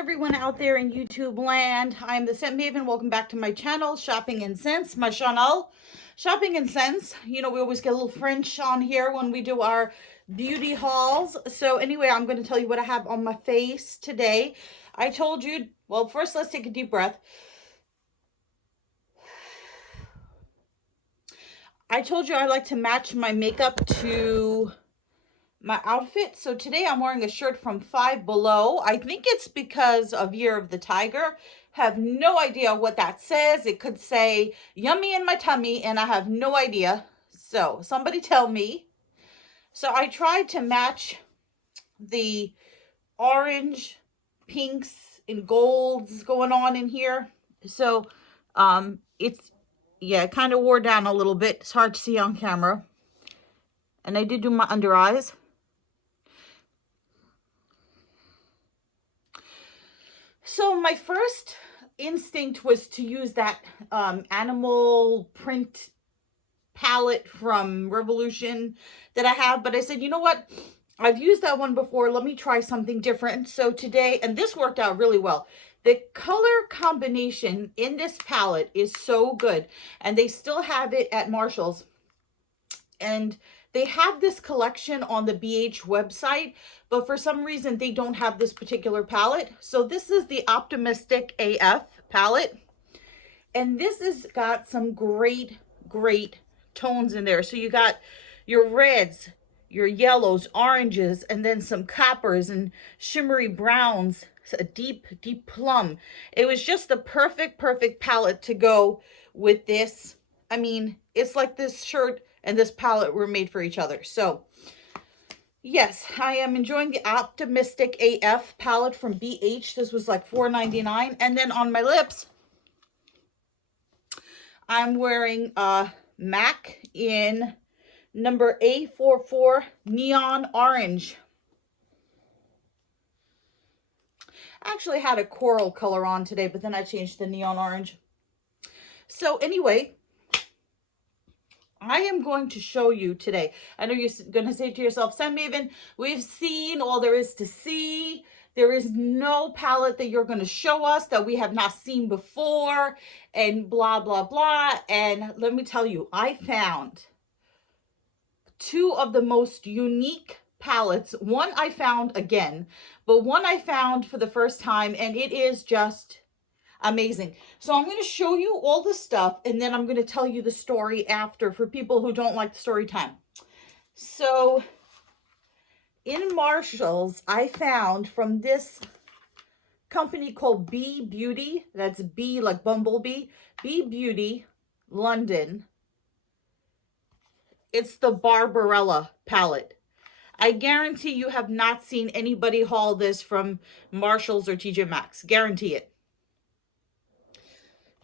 everyone out there in YouTube land. I'm the Scent Maven. Welcome back to my channel, Shopping and Scents, my channel, Shopping and Scents. You know, we always get a little French on here when we do our beauty hauls. So anyway, I'm going to tell you what I have on my face today. I told you, well, first let's take a deep breath. I told you I like to match my makeup to my outfit. So today I'm wearing a shirt from Five Below. I think it's because of Year of the Tiger. Have no idea what that says. It could say yummy in my tummy and I have no idea. So somebody tell me. So I tried to match the orange, pinks, and golds going on in here. So it kind of wore down a little bit. It's hard to see on camera. And I did do my under eyes. So my first instinct was to use that animal print palette from Revolution that I have. But I said, you know what? I've used that one before. Let me try something different. So today, and this worked out really well. The color combination in this palette is so good. And they still have it at Marshall's. And they have this collection on the BH website, but for some reason they don't have this particular palette. So this is the Optimistic AF palette. And this has got some great tones in there. So you got your reds, your yellows, oranges, and then some coppers and shimmery browns, a deep plum. It was just the perfect palette to go with this. I mean, it's like this shirt and this palette were made for each other. So yes, I am enjoying the Optimistic AF palette from BH. This was like $4.99. And then on my lips, I'm wearing MAC in number A44 Neon Orange. I actually had a coral color on today, but then I changed the neon orange. So anyway, I am going to show you today. I know you're going to say to yourself, Scent Maven, we've seen all there is to see. There is no palette that you're going to show us that we have not seen before and blah, blah, blah. And let me tell you, I found two of the most unique palettes. One I found again, but one I found for the first time, and it is just amazing. So I'm going to show you all the stuff and then I'm going to tell you the story after for people who don't like the story time. So in Marshall's, I found from this company called B Beauty. That's B like Bumblebee. B Beauty, London. It's the Barbarella palette. I guarantee you have not seen anybody haul this from Marshall's or Tjmaxx. Guarantee it.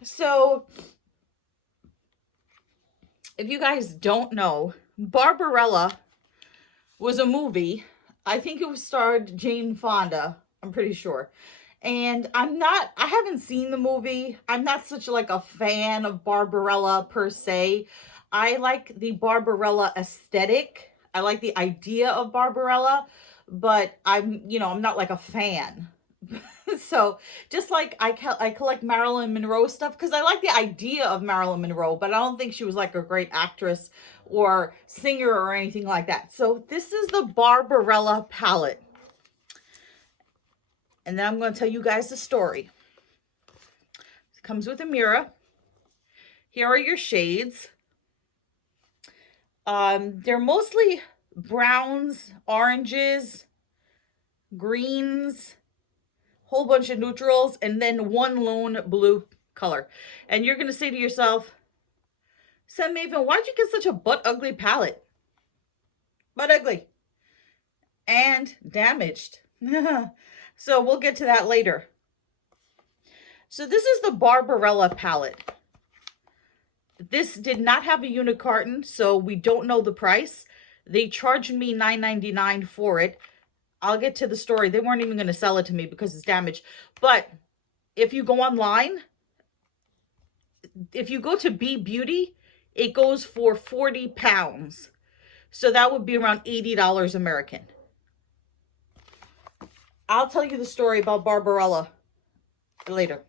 So, if you guys don't know, Barbarella was a movie. I think it was starred Jane Fonda, I'm pretty sure. And I haven't seen the movie. I'm not such like a fan of Barbarella per se. I like the Barbarella aesthetic. I like the idea of Barbarella, but I'm not like a fan. So just like I collect Marilyn Monroe stuff because I like the idea of Marilyn Monroe, but I don't think she was like a great actress or singer or anything like that. So this is the Barbarella palette. And then I'm going to tell you guys the story. It comes with a mirror. Here are your shades. They're mostly browns, oranges, greens, whole bunch of neutrals, and then one lone blue color. And you're going to say to yourself, Scent Maven, why'd you get such a butt ugly palette? Butt ugly. And damaged. So we'll get to that later. So this is the Barbarella palette. This did not have a unit carton, so we don't know the price. They charged me $9.99 for it. I'll get to the story. They weren't even going to sell it to me because it's damaged. But if you go online, if you go to B Beauty, it goes for 40 pounds. So that would be around $80 American. I'll tell you the story about Barbarella later.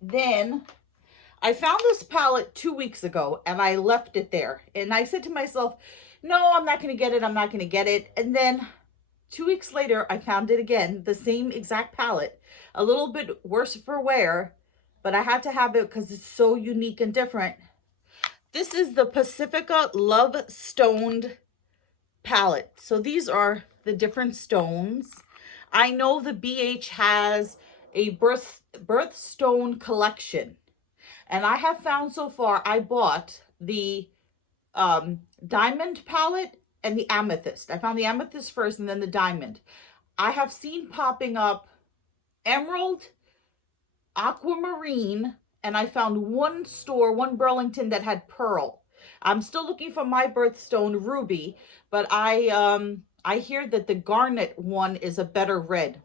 Then I found this palette 2 weeks ago and I left it there. And I said to myself, no, I'm not going to get it. I'm not going to get it. And then 2 weeks later, I found it again, the same exact palette, a little bit worse for wear, but I had to have it because it's so unique and different. This is the Pacifica Lovestoned palette. So these are the different stones. I know the BH has a birthstone collection, and I have found so far, I bought the diamond palette and the amethyst. I found the amethyst first and then the diamond. I have seen popping up emerald, aquamarine, and I found one store, one Burlington, that had pearl. I'm still looking for my birthstone ruby, but I hear that the garnet one is a better red.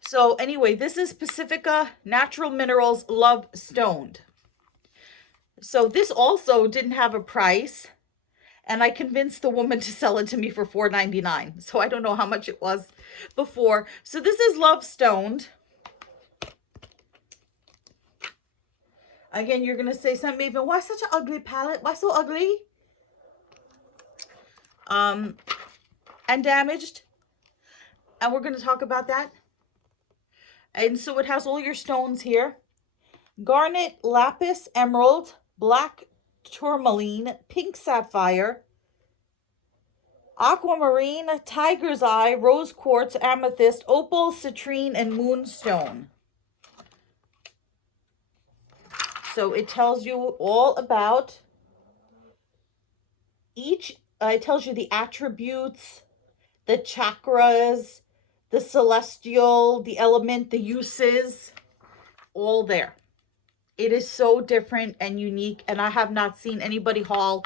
So anyway, this is Pacifica Natural Minerals Lovestoned. So this also didn't have a price, and I convinced the woman to sell it to me for $4.99. So I don't know how much it was before. So this is Lovestoned. Again, you're going to say, St. Maven, why such an ugly palette? Why so ugly? And damaged. And we're going to talk about that. And so it has all your stones here. Garnet, lapis, emerald, black tourmaline, pink sapphire, aquamarine, tiger's eye, rose quartz, amethyst, opal, citrine, and moonstone. So it tells you all about each, it tells you the attributes, the chakras, the celestial, the element, the uses, all there. It is so different and unique, and I have not seen anybody haul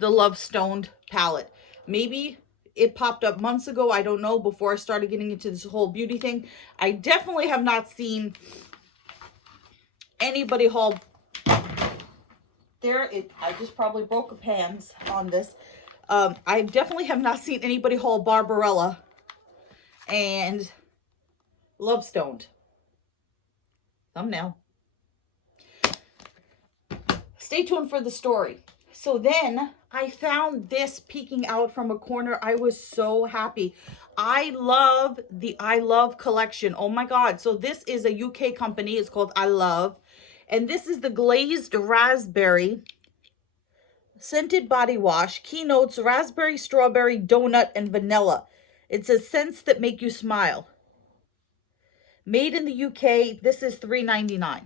the Lovestoned palette. Maybe it popped up months ago, I don't know, before I started getting into this whole beauty thing. I definitely have not seen anybody haul there. I just probably broke a pans on this. I definitely have not seen anybody haul Barbarella and Lovestoned. Thumbnail. Stay tuned for the story. So then I found this peeking out from a corner. I was so happy. I love the I Love collection. Oh my God. So this is a UK company. It's called I Love. And this is the glazed raspberry scented body wash. Keynotes raspberry, strawberry, donut, and vanilla. It says scents that make you smile. Made in the UK. This is $3.99.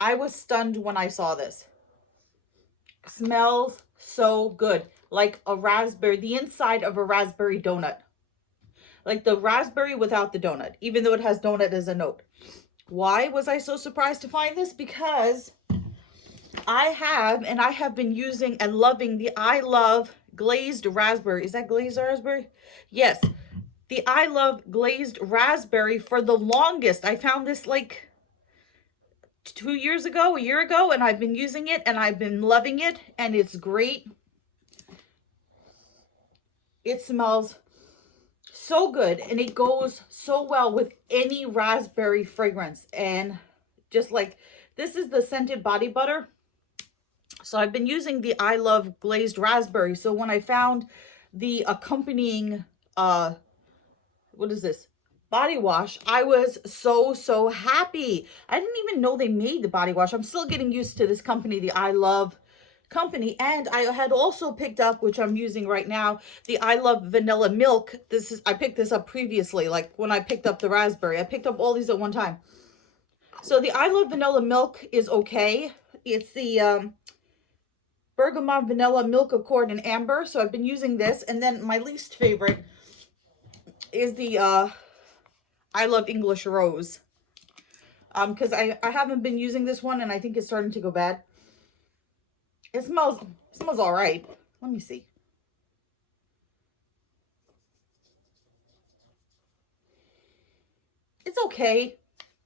I was stunned when I saw this. Smells so good. Like a raspberry, the inside of a raspberry donut. Like the raspberry without the donut, even though it has donut as a note. Why was I so surprised to find this? Because I have been using and loving the I Love glazed raspberry. Is that glazed raspberry? Yes. The I Love glazed raspberry for the longest. I found this like 2 years ago, a year ago, and I've been using it and I've been loving it, and it's great. It smells so good, and it goes so well with any raspberry fragrance. And just like, this is the scented body butter. So I've been using the I Love glazed raspberry. So when I found the accompanying, what is this? Body wash, I was so happy. I didn't even know they made the body wash. I'm still getting used to this company, the I Love company. And I had also picked up, which I'm using right now, the I Love vanilla milk. I picked this up previously, like when I picked up the raspberry. I picked up all these at one time. So the I Love vanilla milk is okay. It's the bergamot, vanilla, milk accord, and amber. So I've been using this. And then my least favorite is the I Love English Rose, because I haven't been using this one, and I think it's starting to go bad. It smells all right. Let me see. It's okay.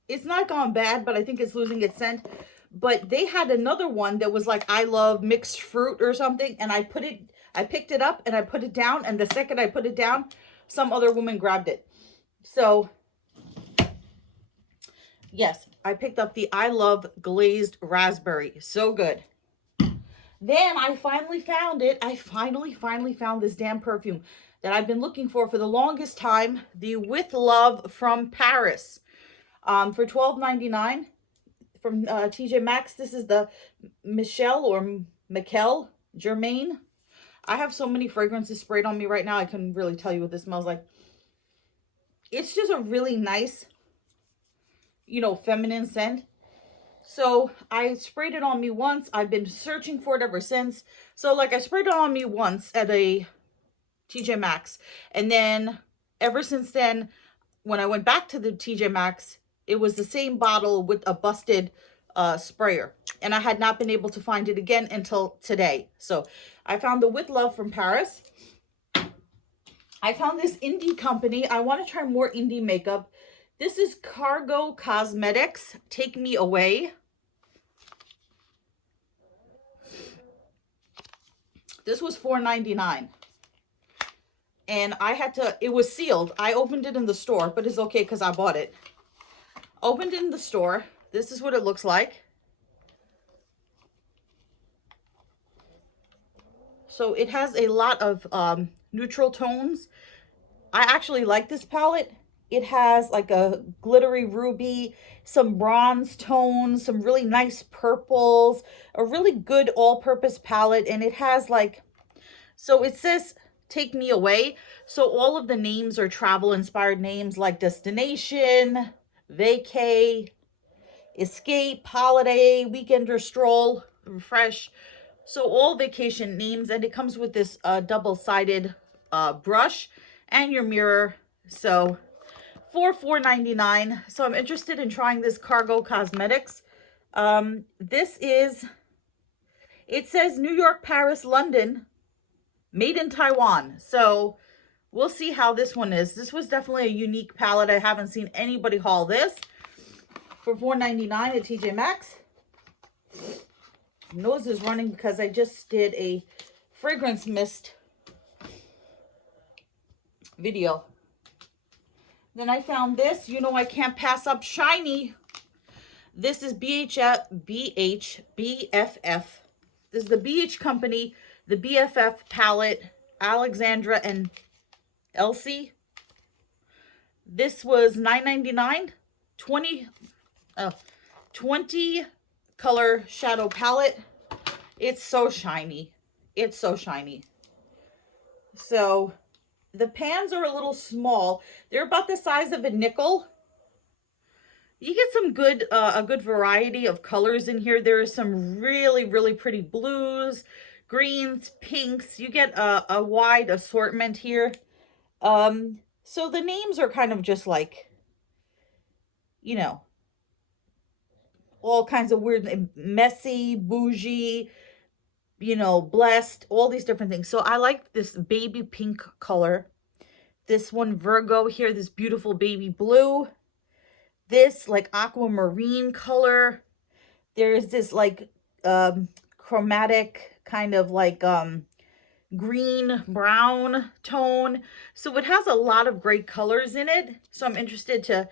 It's not gone bad, but I think it's losing its scent. But they had another one that was like I Love mixed fruit or something, and I I picked it up and I put it down, and the second I put it down, some other woman grabbed it. So yes, I picked up the I Love Glazed Raspberry. So good. Then I finally found it. I finally found this damn perfume that I've been looking for the longest time. The With Love from Paris. For $12.99 from Tjmaxx. This is the Michel Germain. I have so many fragrances sprayed on me right now. I couldn't really tell you what this smells like. It's just a really nice, you know, feminine scent. So I sprayed it on me once. I've been searching for it ever since. So like I sprayed it on me once at a Tjmaxx. And then ever since then, when I went back to the Tjmaxx, it was the same bottle with a busted sprayer. And I had not been able to find it again until today. So I found the With Love from Paris. I found this indie company. I want to try more indie makeup. This is Cargo Cosmetics, Take Me Away. This was $4.99. And I had to, it was sealed. I opened it in the store, but it's okay because I bought it. Opened it in the store. This is what it looks like. So it has a lot of neutral tones. I actually like this palette. It has like a glittery ruby, some bronze tones, some really nice purples, a really good all-purpose palette. And it has like, so it says Take Me Away. So all of the names are travel-inspired names like destination, vacay, escape, holiday, weekender stroll, refresh. So all vacation names. And it comes with this double-sided brush and your mirror. So for $4.99. So I'm interested in trying this Cargo Cosmetics. This is, it says New York, Paris, London, made in Taiwan. So we'll see how this one is. This was definitely a unique palette. I haven't seen anybody haul this for $4.99 at Tjmaxx. Nose is running because I just did a fragrance mist video. Then I found this. You know I can't pass up shiny. This is BFF. This is the BH company, the BFF palette, Alexandra and Elsie. This was $9.99. 20 color shadow palette. It's so shiny. It's so shiny. So the pans are a little small. They're about the size of a nickel. You get some good, a good variety of colors in here. There are some really, really pretty blues, greens, pinks. You get a wide assortment here. So the names are kind of just like, you know, all kinds of weird, messy, bougie, you know, blessed, all these different things. So I like this baby pink color. This one, Virgo here, this beautiful baby blue. This like aquamarine color. There's this like chromatic kind of like green brown tone. So it has a lot of great colors in it. So I'm interested to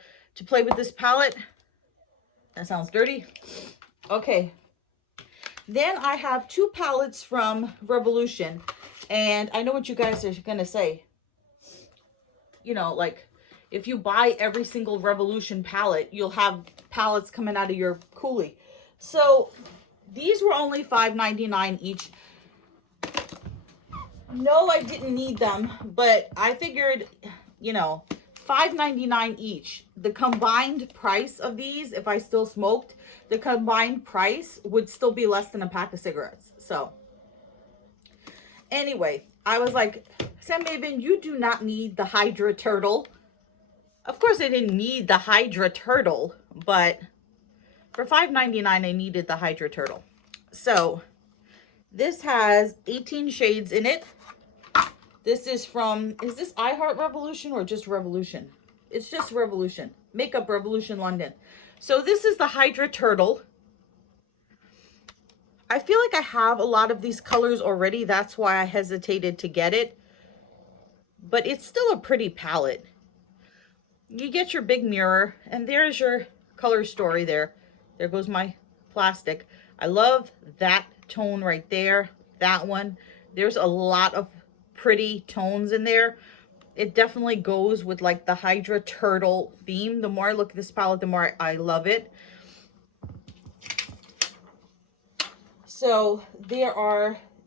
play with this palette. That sounds dirty. Okay. Then I have two palettes from Revolution. And I know what you guys are going to say. You know, like, if you buy every single Revolution palette, you'll have palettes coming out of your coolie. So, these were only $5.99 each. No, I didn't need them. But I figured, you know, $5.99 each. The combined price of these, if I still smoked, the combined price would still be less than a pack of cigarettes. So anyway, I was like, Sam Maven, you do not need the Hydra Turtle. Of course I didn't need the Hydra Turtle, but for $5.99 I needed the Hydra Turtle. So this has 18 shades in it. This is from, is this iHeart Revolution or just Revolution? It's just Revolution. Makeup Revolution London. So this is the Hydra Turtle. I feel like I have a lot of these colors already. That's why I hesitated to get it. But it's still a pretty palette. You get your big mirror, and there's your color story there. There goes my plastic. I love that tone right there. That one. There's a lot of pretty tones in there. It definitely goes with like the Hydra Turtle theme. The more I look at this palette, the more I love it. So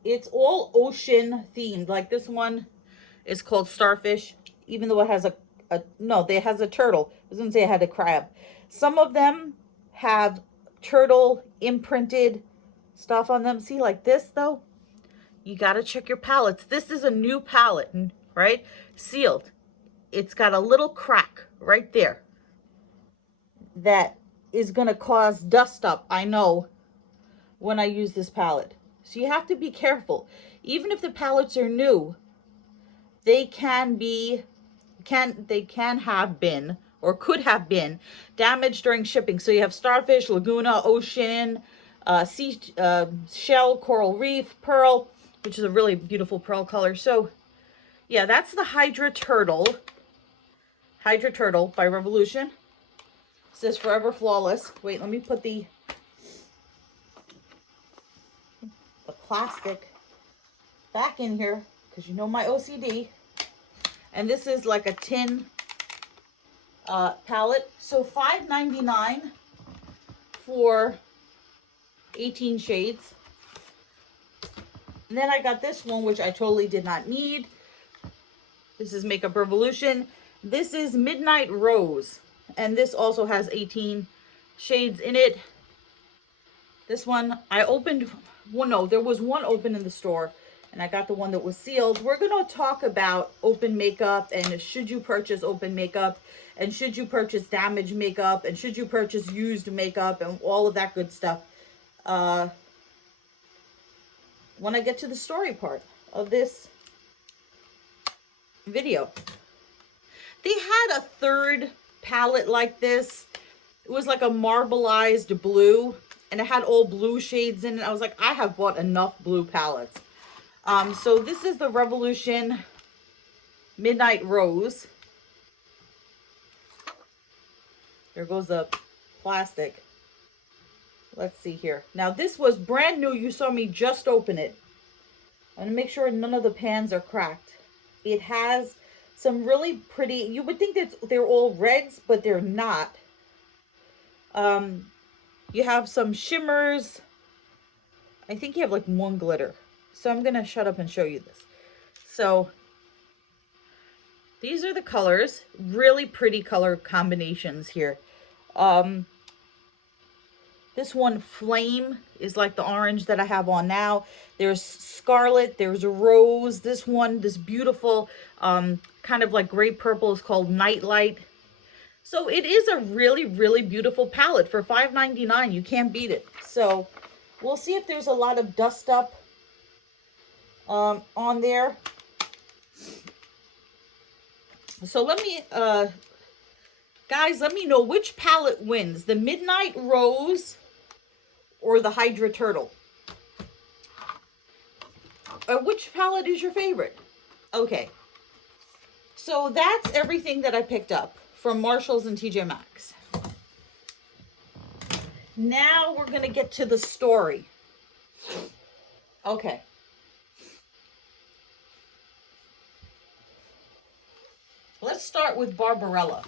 it's all ocean themed. Like this one is called Starfish, even though it has it has a turtle. I was gonna say it had a crab. Some of them have turtle imprinted stuff on them. See, like this though, you gotta check your palettes. This is a new palette, right? Sealed. It's got a little crack right there that is gonna cause dust up, I know, when I use this palette. So you have to be careful. Even if the palettes are new, they can have been or could have been damaged during shipping. So you have Starfish, Laguna, Ocean, Sea Shell, Coral Reef, Pearl, which is a really beautiful pearl color. So yeah, that's the Hydra Turtle. Hydra Turtle by Revolution. It says Forever Flawless. Wait, let me put the plastic back in here, because you know my OCD. And this is like a tin palette. So $5.99 for 18 shades. And then I got this one, which I totally did not need. This is Makeup Revolution. This is Midnight Rose. And this also has 18 shades in it. This one, I opened one. No, there was one open in the store, and I got the one that was sealed. We're going to talk about open makeup, and should you purchase open makeup, and should you purchase damaged makeup, and should you purchase used makeup, and all of that good stuff when I get to the story part of this video. They had a third palette like this. It was like a marbleized blue, and it had all blue shades in it. I was like, I have bought enough blue palettes. So this is the Revolution Midnight Rose. There goes the plastic. Let's see here. Now this was brand new. You saw me just open it. I'm gonna make sure none of the pans are cracked. It has some really pretty, you would think that they're all reds, but they're not. You have some shimmers. I think you have like one glitter. So I'm gonna shut up and show you this. So these are the colors. Really pretty color combinations here. This one, Flame, is like the orange that I have on now. There's Scarlet, there's Rose. This one, this beautiful kind of like gray purple, is called Nightlight. So it is a really, really beautiful palette for $5.99. You can't beat it. So we'll see if there's a lot of dust up on there. So let me, guys, let me know which palette wins, the Midnight Rose or the Hydra Turtle. Which palette is your favorite? Okay. So that's everything that I picked up from Marshalls and Tjmaxx. Now we're going to get to the story. Okay. Let's start with Barbarella.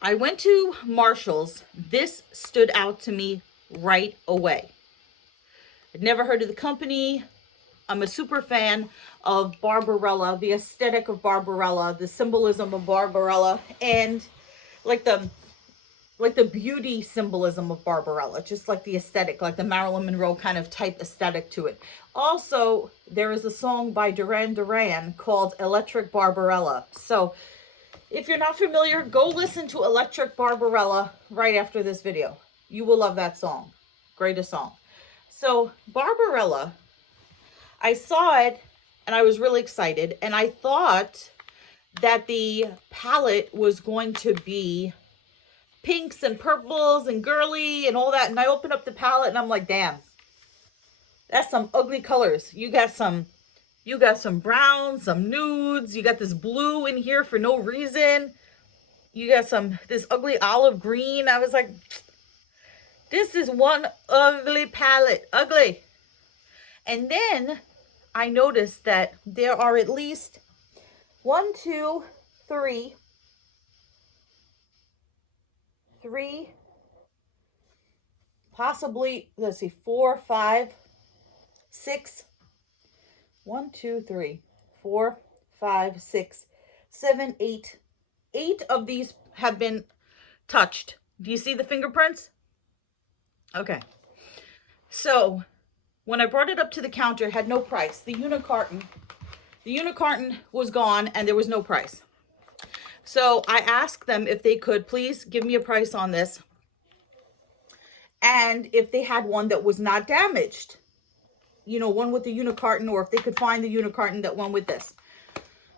I went to Marshalls. This stood out to me right away. I'd never heard of the company. I'm a super fan of Barbarella, the aesthetic of Barbarella, the symbolism of Barbarella, and like the beauty symbolism of Barbarella, just like the aesthetic, like the Marilyn Monroe kind of type aesthetic to it. Also, there is a song by Duran Duran called Electric Barbarella. So if you're not familiar, go listen to Electric Barbarella right after this video. You will love that song. Greatest song. So Barbarella, I saw it and I was really excited, and I thought that the palette was going to be pinks and purples and girly and all that. And I opened up the palette and I'm like, damn, that's some ugly colors. You got some browns, some nudes. You got this blue in here for no reason. You got this ugly olive green. I was like, this is one ugly palette. Ugly. And then I noticed that there are at least 1, 2, 3, possibly, let's see, 4, 5, 6, 1, 2, 3, 4, 5, 6, 7, 8. 8 of these have been touched. Do you see the fingerprints? Okay. So when I brought it up to the counter, it had no price. The unicarton was gone and there was no price. So I asked them if they could please give me a price on this, and if they had one that was not damaged, you know, one with the unicarton, or if they could find the unicarton that went with this.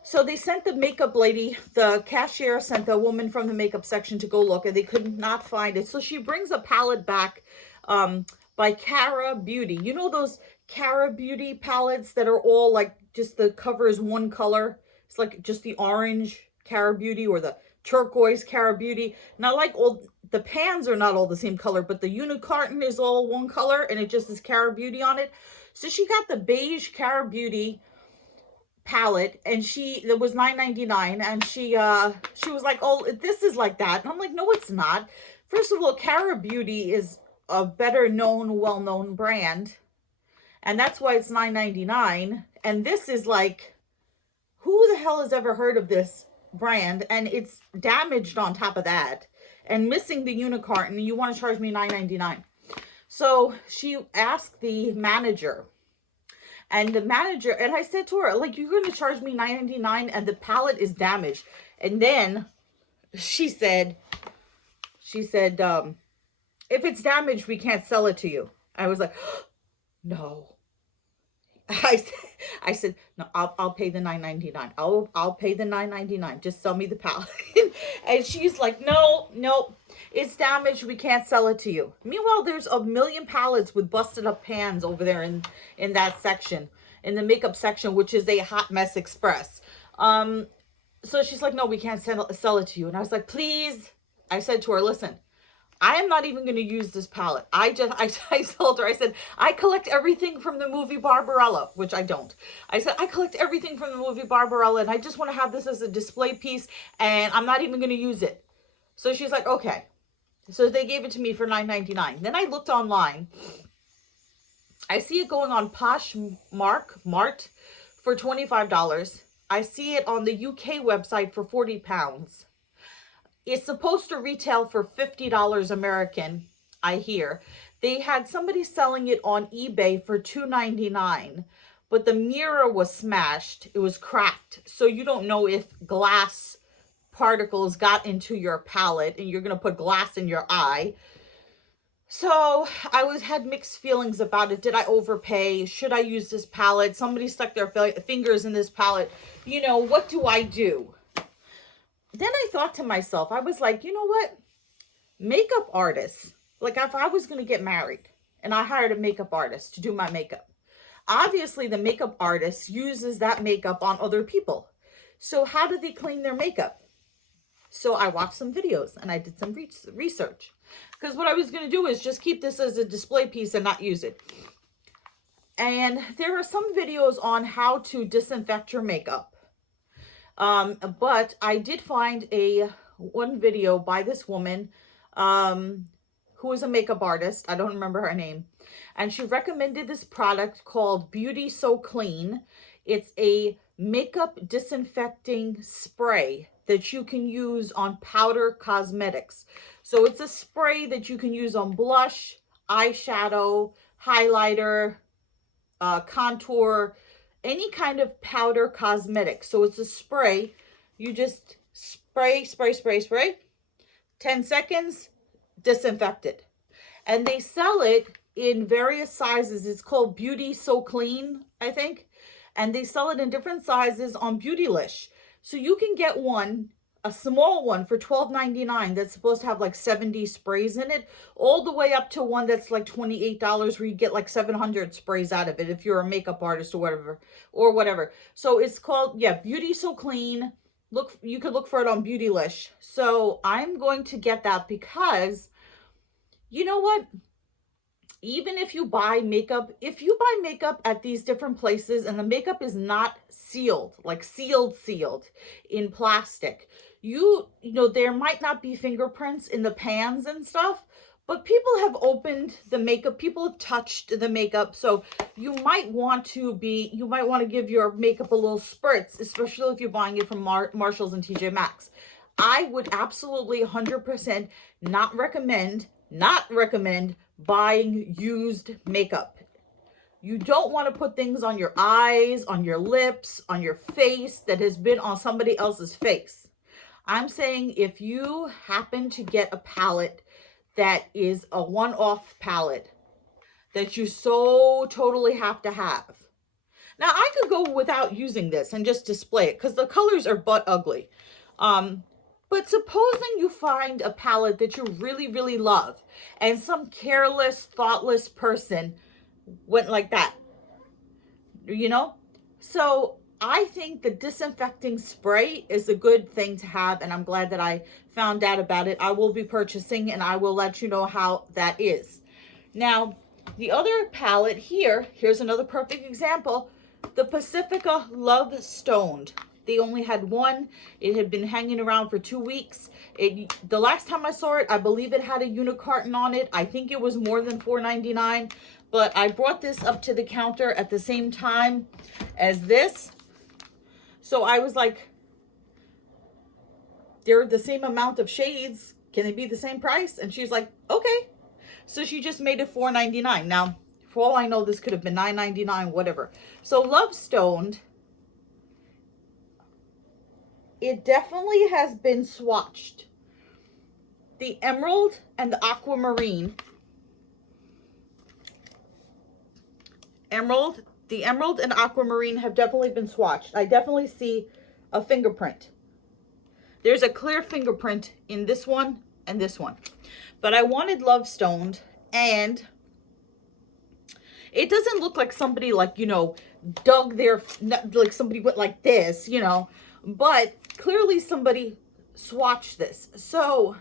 So they sent the makeup lady, the cashier sent the woman from the makeup section to go look, and they could not find it. So she brings a palette back by Cara Beauty. You know those Cara Beauty palettes that are all like just the cover is one color? It's like just the orange Cara Beauty or the turquoise Cara Beauty. Not like all the pans are not all the same color, but the unicarton is all one color and it just is Cara Beauty on it. So she got the beige Cara Beauty palette, and it was $9.99, and she was like, oh, this is like that. And I'm like, no, it's not. First of all, Cara Beauty is a better known, well-known brand, and that's why it's $9.99. And this is like, who the hell has ever heard of this brand? And it's damaged on top of that and missing the unicarton, and you want to charge me $9.99. So she asked the manager, and the manager, and I said to her, like, you're going to charge me $9.99 and the palette is damaged. And then she said, if it's damaged, we can't sell it to you. I was like, no. I said, no, I'll pay the $9.99. I'll pay the $9.99. Just sell me the palette. And she's like, no, it's damaged. We can't sell it to you. Meanwhile, there's a million palettes with busted up pans over there in that section, in the makeup section, which is a hot mess express. So she's like, no, we can't sell it to you. And I was like, please. I said to her, listen, I am not even going to use this palette. I told her, I said, I collect everything from the movie Barbarella, which I don't. I said, I collect everything from the movie Barbarella, and I just want to have this as a display piece, and I'm not even going to use it. So she's like, okay. So they gave it to me for $9.99. Then I looked online. I see it going on Poshmark for $25. I see it on the UK website for £40. It's supposed to retail for $50 American, I hear. They had somebody selling it on eBay for $2.99, but the mirror was smashed. It was cracked. So you don't know if glass particles got into your palette and you're going to put glass in your eye. So I had mixed feelings about it. Did I overpay? Should I use this palette? Somebody stuck their fingers in this palette. You know, what do I do? Then I thought to myself, I was like, you know what? Makeup artists, like if I was going to get married and I hired a makeup artist to do my makeup, obviously the makeup artist uses that makeup on other people. So how do they clean their makeup? So I watched some videos and I did some research, because what I was going to do is just keep this as a display piece and not use it. And there are some videos on how to disinfect your makeup. But I did find one video by this woman, who is a makeup artist. I don't remember her name. And she recommended this product called Beauty So Clean. It's a makeup disinfecting spray that you can use on powder cosmetics. So it's a spray that you can use on blush, eyeshadow, highlighter, contour, any kind of powder cosmetic. So it's a spray. You just spray, 10 seconds, disinfect it. And they sell it in various sizes. It's called Beauty So Clean, I think. And they sell it in different sizes on Beautylish. So you can get one, a small one for $12.99 that's supposed to have like 70 sprays in it, all the way up to one that's like $28 where you get like 700 sprays out of it if you're a makeup artist or whatever. So it's called, yeah, Beauty So Clean. Look, you could look for it on Beautylish. So I'm going to get that because you know what? Even if you buy makeup, at these different places and the makeup is not sealed, like sealed in plastic, you know, there might not be fingerprints in the pans and stuff, but people have opened the makeup, people have touched the makeup. So you might want to give your makeup a little spritz, especially if you're buying it from Marshalls and Tjmaxx. I would absolutely 100% not recommend buying used makeup. You don't want to put things on your eyes, on your lips, on your face that has been on somebody else's face. I'm saying if you happen to get a palette that is a one-off palette that you so totally have to have. Now, I could go without using this and just display it because the colors are butt ugly. But supposing you find a palette that you really, really love and some careless, thoughtless person went like that, you know? So I think the disinfecting spray is a good thing to have, and I'm glad that I found out about it. I will be purchasing, and I will let you know how that is. Now, the other palette here's another perfect example, the Pacifica LOVESTONED. They only had one. It had been hanging around for 2 weeks. The last time I saw it, I believe it had a unit carton on it. I think it was more than $4.99, but I brought this up to the counter at the same time as this. So I was like, they're the same amount of shades. Can they be the same price? And she's like, okay. So she just made it $4.99. Now, for all I know, this could have been $9.99, whatever. So LOVESTONED, it definitely has been swatched. The emerald and the aquamarine. The emerald and aquamarine have definitely been swatched. I definitely see a fingerprint. There's a clear fingerprint in this one and this one. But I wanted LOVESTONED, and it doesn't look like somebody, like, you know, dug their, like somebody went like this, you know. But clearly somebody swatched this. So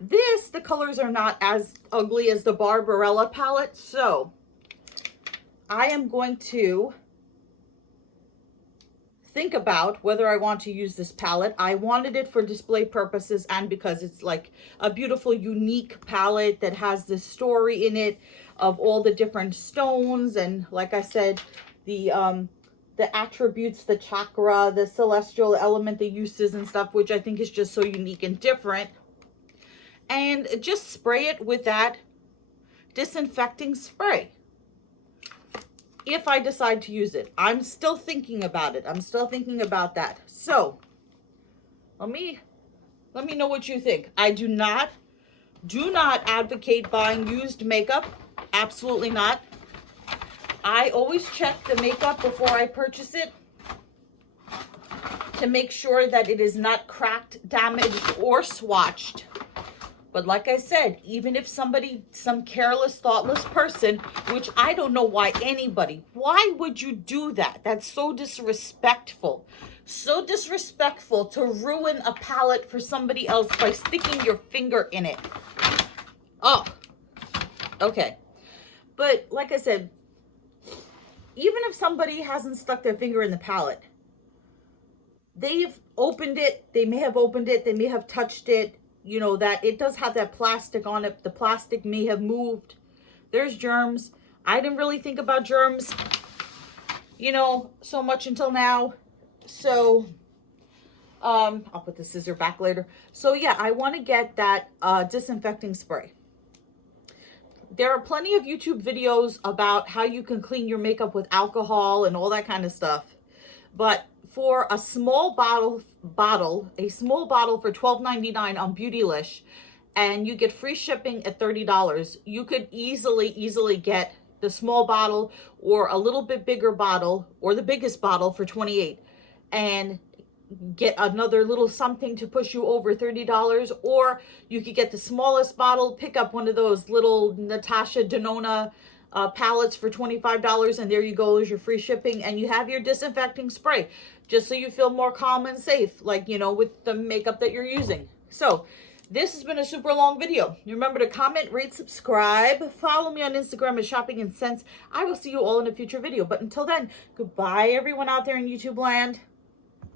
the colors are not as ugly as the Barbarella palette. So I am going to think about whether I want to use this palette. I wanted it for display purposes and because it's like a beautiful, unique palette that has this story in it of all the different stones. And like I said, the attributes, the chakra, the celestial element, the uses and stuff, which I think is just so unique and different. And just spray it with that disinfecting spray if I decide to use it. I'm still thinking about it. I'm still thinking about that. So let me know what you think. I do not advocate buying used makeup. Absolutely not. I always check the makeup before I purchase it to make sure that it is not cracked, damaged, or swatched. But like I said, even if some careless, thoughtless person, which I don't know why why would you do that? That's so disrespectful. So disrespectful to ruin a palette for somebody else by sticking your finger in it. Oh, okay. But like I said, even if somebody hasn't stuck their finger in the palette, they've opened it, they may have touched it, you know, that it does have that plastic on it. The plastic may have moved. There's germs. I didn't really think about germs, you know, so much until now. So, I'll put the scissor back later. So yeah, I want to get that disinfecting spray. There are plenty of YouTube videos about how you can clean your makeup with alcohol and all that kind of stuff. But for a small bottle for $12.99 on Beautylish, and you get free shipping at $30, you could easily get the small bottle or a little bit bigger bottle or the biggest bottle for $28. And get another little something to push you over $30, or you could get the smallest bottle, pick up one of those little Natasha Denona palettes for $25, and there you go, is your free shipping, and you have your disinfecting spray, just so you feel more calm and safe, like, you know, with the makeup that you're using. So this has been a super long video. Remember to comment, rate, subscribe, follow me on Instagram at Shopping and Sense. I will see you all in a future video, but until then, goodbye everyone out there in YouTube land.